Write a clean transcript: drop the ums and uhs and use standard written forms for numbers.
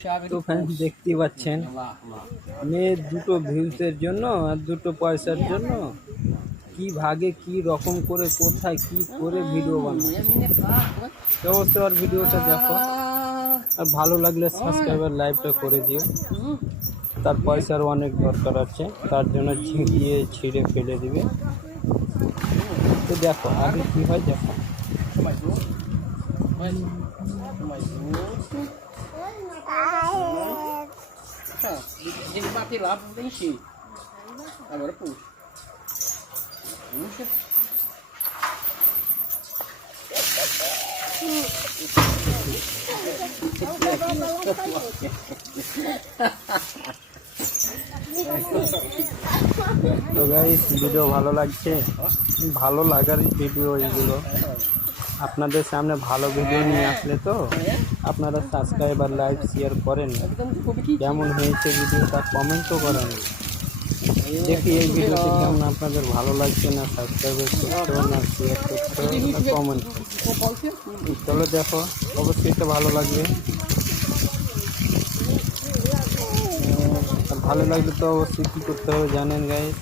তো ফ্রেন্ডস দেখতেই পাচ্ছেন মেয়ে দুটো ভিউজের জন্য আর দুটো পয়সার জন্য কি ভাগে কি রকম করে কোথায় কি করে ভিডিও বানাচ্ছে। অবশ্যই আর ভিডিওটা দেখো আর ভালো লাগলে সাবস্ক্রাইব আর লাইকটা করে দিও। তার পয়সার অনেক দরকার আছে, তার জন্য ঝিঁকিয়ে ছিঁড়ে ফেলে দিবে। তো দেখো আগে কি হয় দেখো। Ele bater lá, não tem encher. Agora puxa. Puxa. তো গাইস ভিডিও ভালো লাগছে, ভালো লাগারই ভিডিও এইগুলো। আপনাদের সামনে ভালো ভিডিও নিয়ে আসলে তো আপনারা সাবস্ক্রাইব আর লাইক শেয়ার করেন, কেমন হয়েছে ভিডিওটা কমেন্টও করেন। দেখি এই ভিডিওটি কেমন আপনাদের ভালো লাগছে না, সাবস্ক্রাইব করতে হবে না, শেয়ার করতে হবে না, কমেন্ট। চলো দেখো, অবশ্যই এটা ভালো লাগবে। আর ভালো লাগলে তো অবশ্যই কী করতে হবে জানেন গাইস।